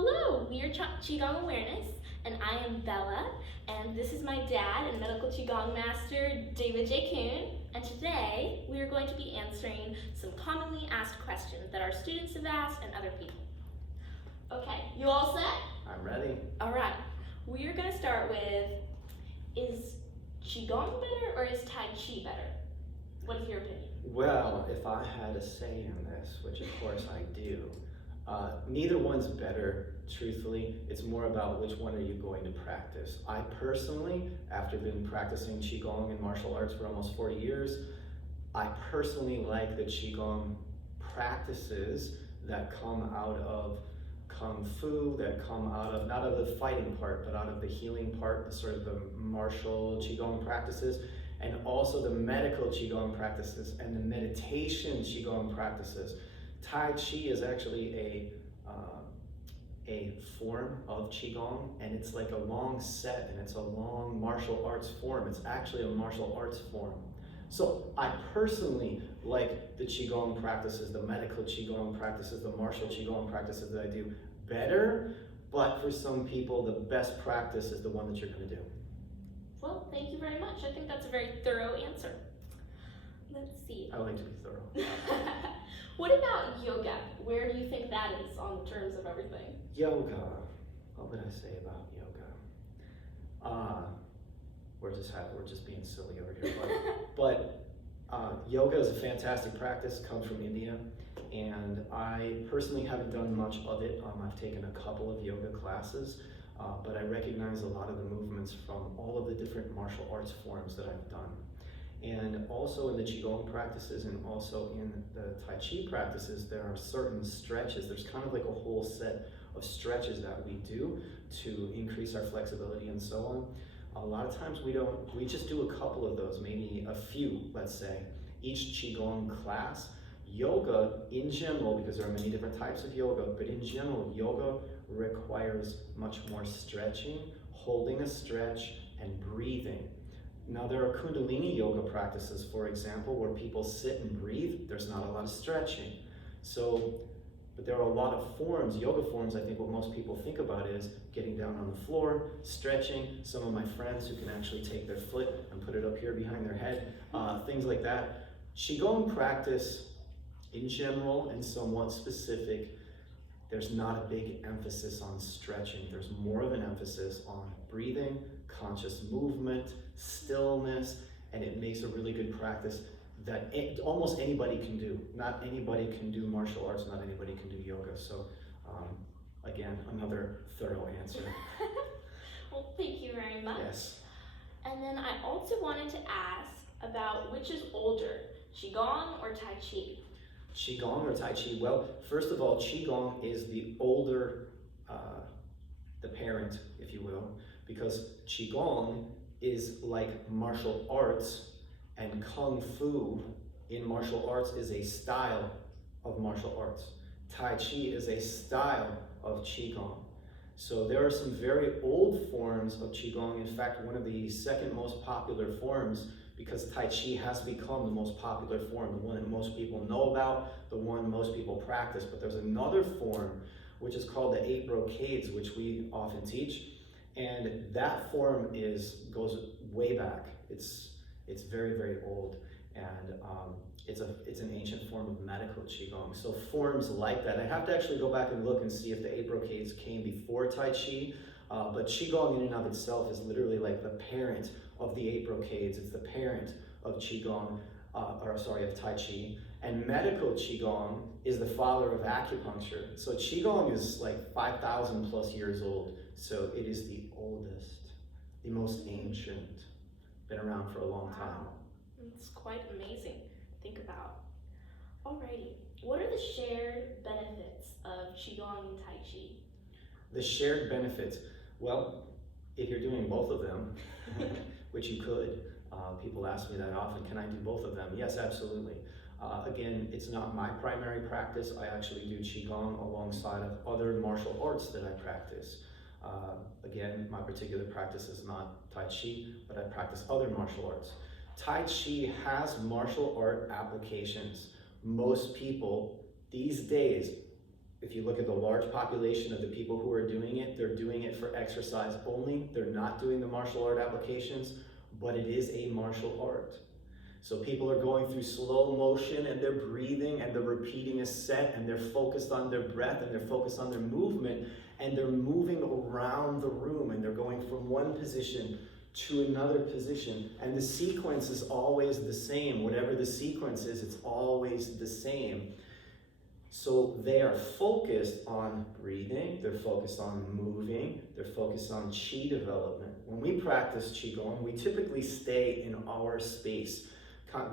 Hello, we are Qigong Awareness, and I am Bella, and this is my dad and Medical Qigong Master, David J. Coon, and today we are going to be answering some commonly asked questions that our students have asked and other people. Okay, you all set? I'm ready. All right, we are going to start with, is Qigong better or is Tai Chi better? What is your opinion? Well, if I had a say in this, which of course I do, neither one's better, truthfully. It's more about which one are you going to practice. I personally, after been practicing Qigong and martial arts for almost 40 years, I personally like the Qigong practices that come out of Kung Fu, that come out of, not of the fighting part, but out of the healing part, the sort of the martial Qigong practices, and also the medical Qigong practices and the meditation Qigong practices. Tai Chi is actually a form of Qigong, and it's like a long set, and it's a long martial arts form. It's actually a martial arts form. So I personally like the Qigong practices, the medical Qigong practices, the martial Qigong practices that I do better, but for some people, the best practice is the one that you're going to do. Well, thank you very much. I think that's a very thorough answer. Let's see. I like to be thorough. What about yoga? Where do you think that is on terms of everything? Yoga. What would I say about yoga? We're just being silly over here. But yoga is a fantastic practice. Comes from India, and I personally haven't done much of it. I've taken a couple of yoga classes. But I recognize a lot of the movements from all of the different martial arts forms that I've done. And also in the Qigong practices and also in the Tai Chi practices, there are certain stretches. There's kind of like a whole set of stretches that we do to increase our flexibility and so on. A lot of times we just do a couple of those, maybe a few, let's say, each Qigong class. Yoga in general, because there are many different types of yoga, but in general, yoga requires much more stretching, holding a stretch, and breathing. Now there are Kundalini yoga practices, for example, where people sit and breathe. There's not a lot of stretching. But there are a lot of forms, yoga forms. I think what most people think about is getting down on the floor, stretching. Some of my friends who can actually take their foot and put it up here behind their head, things like that. Qigong practice, in general and somewhat specific, there's not a big emphasis on stretching. There's more of an emphasis on breathing, conscious movement, stillness, and it makes a really good practice that almost anybody can do. Not anybody can do martial arts, not anybody can do yoga. So again, another thorough answer. Well, thank you very much. Yes. And then I also wanted to ask about which is older, Qigong or Tai Chi? Qigong or Tai Chi? Well, first of all, Qigong is the older, the parent, if you will, because Qigong is like martial arts, and Kung Fu in martial arts is a style of martial arts. Tai Chi is a style of Qigong. So there are some very old forms of Qigong. In fact, one of the second most popular forms, because Tai Chi has become the most popular form, the one that most people know about, the one most people practice. But there's another form, which is called the 8 brocades, which we often teach. And that form goes way back. It's very, very old. And it's an ancient form of medical Qigong. So forms like that, I have to actually go back and look and see if the 8 brocades came before Tai Chi. But Qigong in and of itself is literally like the parent of the 8 brocades. It's the parent of Qigong, of Tai Chi. And medical Qigong is the father of acupuncture. So Qigong is like 5,000 plus years old. So it is the oldest, the most ancient, been around for a long time. It's quite amazing to think about. Alrighty, what are the shared benefits of Qigong and Tai Chi? The shared benefits, well, if you're doing both of them, which you could, people ask me that often, can I do both of them? Yes, absolutely. Again, it's not my primary practice. I actually do Qigong alongside of other martial arts that I practice. Again, my particular practice is not Tai Chi, but I practice other martial arts. Tai Chi has martial art applications. Most people these days if you look at the large population of the people who are doing it, they're doing it for exercise only. They're not doing the martial art applications, but it is a martial art. So people are going through slow motion and they're breathing and they're repeating a set and they're focused on their breath and they're focused on their movement and they're moving around the room and they're going from one position to another position, and the sequence is always the same. Whatever the sequence is, it's always the same. So they are focused on breathing, they're focused on moving, they're focused on Qi development. When we practice Qigong, we typically stay in our space.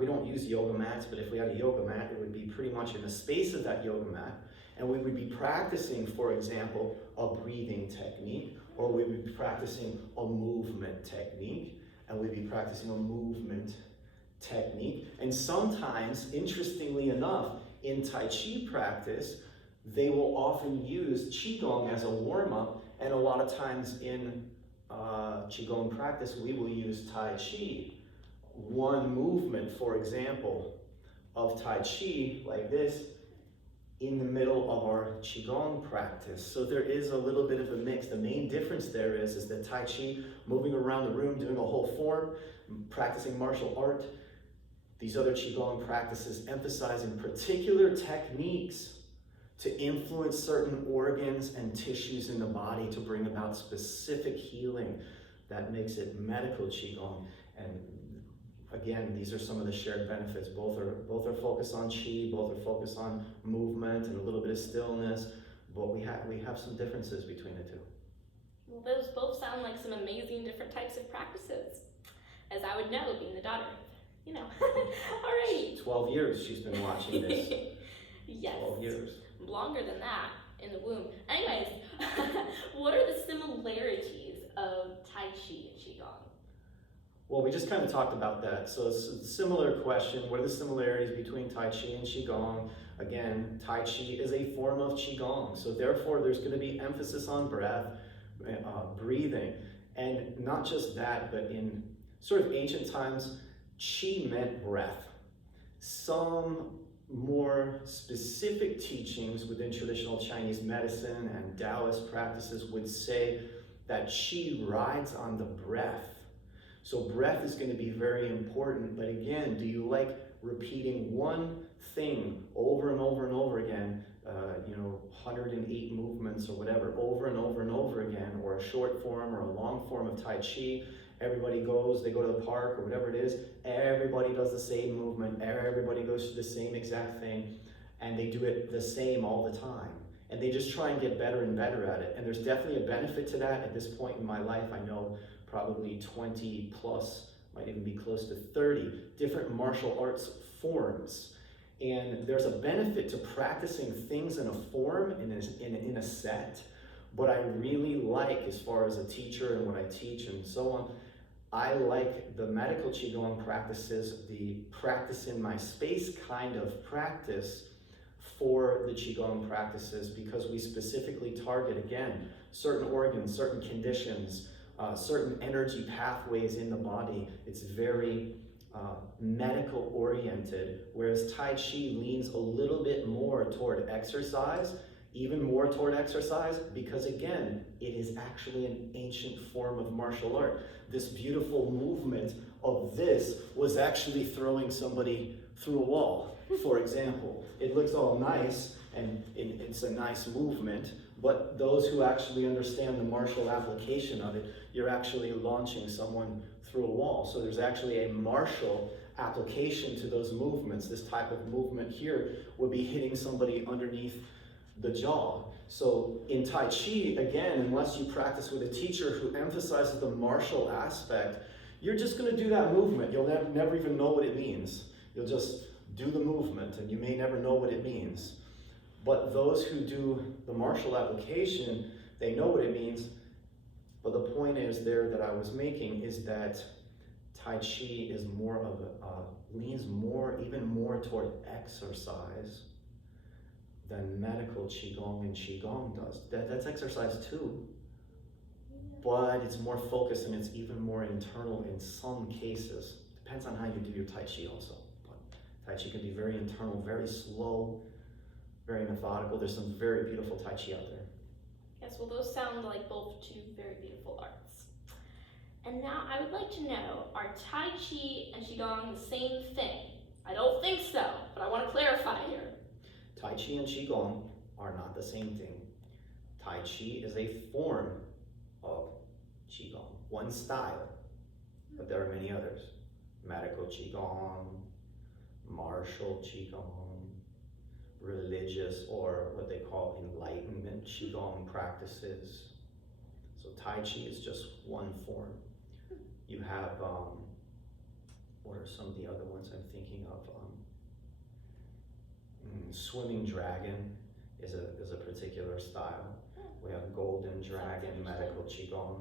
We don't use yoga mats, but if we had a yoga mat, it would be pretty much in the space of that yoga mat. And we would be practicing, for example, a breathing technique, or we would be practicing a movement technique, and we'd be practicing a movement technique. And sometimes, interestingly enough, in Tai Chi practice, they will often use Qigong as a warm-up, and a lot of times in Qigong practice, we will use Tai Chi. One movement, for example, of Tai Chi, like this, in the middle of our Qigong practice. So there is a little bit of a mix. The main difference there is that Tai Chi, moving around the room, doing a whole form, practicing martial art. These other Qigong practices emphasizing particular techniques to influence certain organs and tissues in the body to bring about specific healing. That makes it medical Qigong. And again, these are some of the shared benefits. Both are focused on Qi, both are focused on movement and a little bit of stillness, but we have some differences between the two. Well, those both sound like some amazing different types of practices, as I would know, being the daughter of, Alrighty. 12 years she's been watching this. Yes. 12 years. Longer than that in the womb. Anyways, what are the similarities of Tai Chi and Qigong? Well, we just kind of talked about that. So it's a similar question. What are the similarities between Tai Chi and Qigong? Again, Tai Chi is a form of Qigong. So therefore, there's going to be emphasis on breath, breathing. And not just that, but in sort of ancient times, Qi meant breath. Some more specific teachings within traditional Chinese medicine and Taoist practices would say that Qi rides on the breath. So breath is going to be very important, but again, do you like repeating one thing over and over and over again, 108 movements or whatever, over and over and over again, or a short form or a long form of Tai Chi? Everybody goes, they go to the park or whatever it is, everybody does the same movement, everybody goes through the same exact thing, and they do it the same all the time. And they just try and get better and better at it. And there's definitely a benefit to that. At this point in my life, I know probably 20 plus, might even be close to 30 different martial arts forms. And there's a benefit to practicing things in a form, in a set. What I really like as far as a teacher and what I teach and so on, I like the medical Qigong practices, the practice in my space kind of practice for the Qigong practices, because we specifically target, again, certain organs, certain conditions, certain energy pathways in the body. It's very medical oriented, whereas Tai Chi leans a little bit more toward exercise, even more toward exercise, because again, it is actually an ancient form of martial art. This beautiful movement of this was actually throwing somebody through a wall, for example. It looks all nice and it's a nice movement, but those who actually understand the martial application of it, you're actually launching someone through a wall. So there's actually a martial application to those movements. This type of movement here would be hitting somebody underneath the jaw. So in Tai Chi, again, unless you practice with a teacher who emphasizes the martial aspect, you're just going to do that movement. You'll never even know what it means. You'll just do the movement and you may never know what it means. But those who do the martial application, they know what it means. But the point is there that I was making is that Tai Chi is more of leans more, even more toward exercise than medical Qigong and Qigong does. That's exercise too, but it's more focused and it's even more internal in some cases. Depends on how you do your Tai Chi also. But Tai Chi can be very internal, very slow, very methodical. There's some very beautiful Tai Chi out there. Yes, well, those sound like both two very beautiful arts. And now I would like to know, are Tai Chi and Qigong the same thing? I don't think so, but I want to clarify here. Tai Chi and Qigong are not the same thing. Tai Chi is a form of Qigong, one style, but there are many others. Medical Qigong, martial Qigong, religious or what they call enlightenment Qigong practices. So Tai Chi is just one form. You have, what are some of the other ones I'm thinking of? Swimming Dragon is a particular style. We have Golden Dragon, Medical Qigong.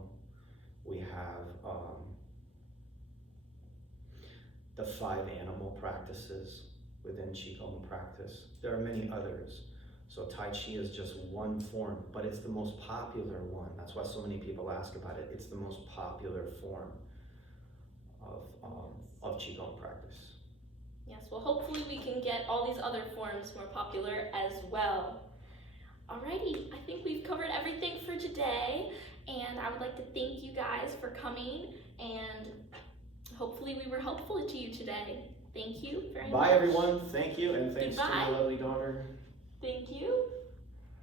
We have the 5 animal practices within Qigong practice. There are many others. So Tai Chi is just one form, but it's the most popular one. That's why so many people ask about it. It's the most popular form of Qigong practice. Yes, well, hopefully we can get all these other forms more popular as well. Alrighty, I think we've covered everything for today, and I would like to thank you guys for coming, and hopefully we were helpful to you today. Thank you very much. Bye everyone, thank you, and thanks to Goodbye. my lovely daughter. Thank you.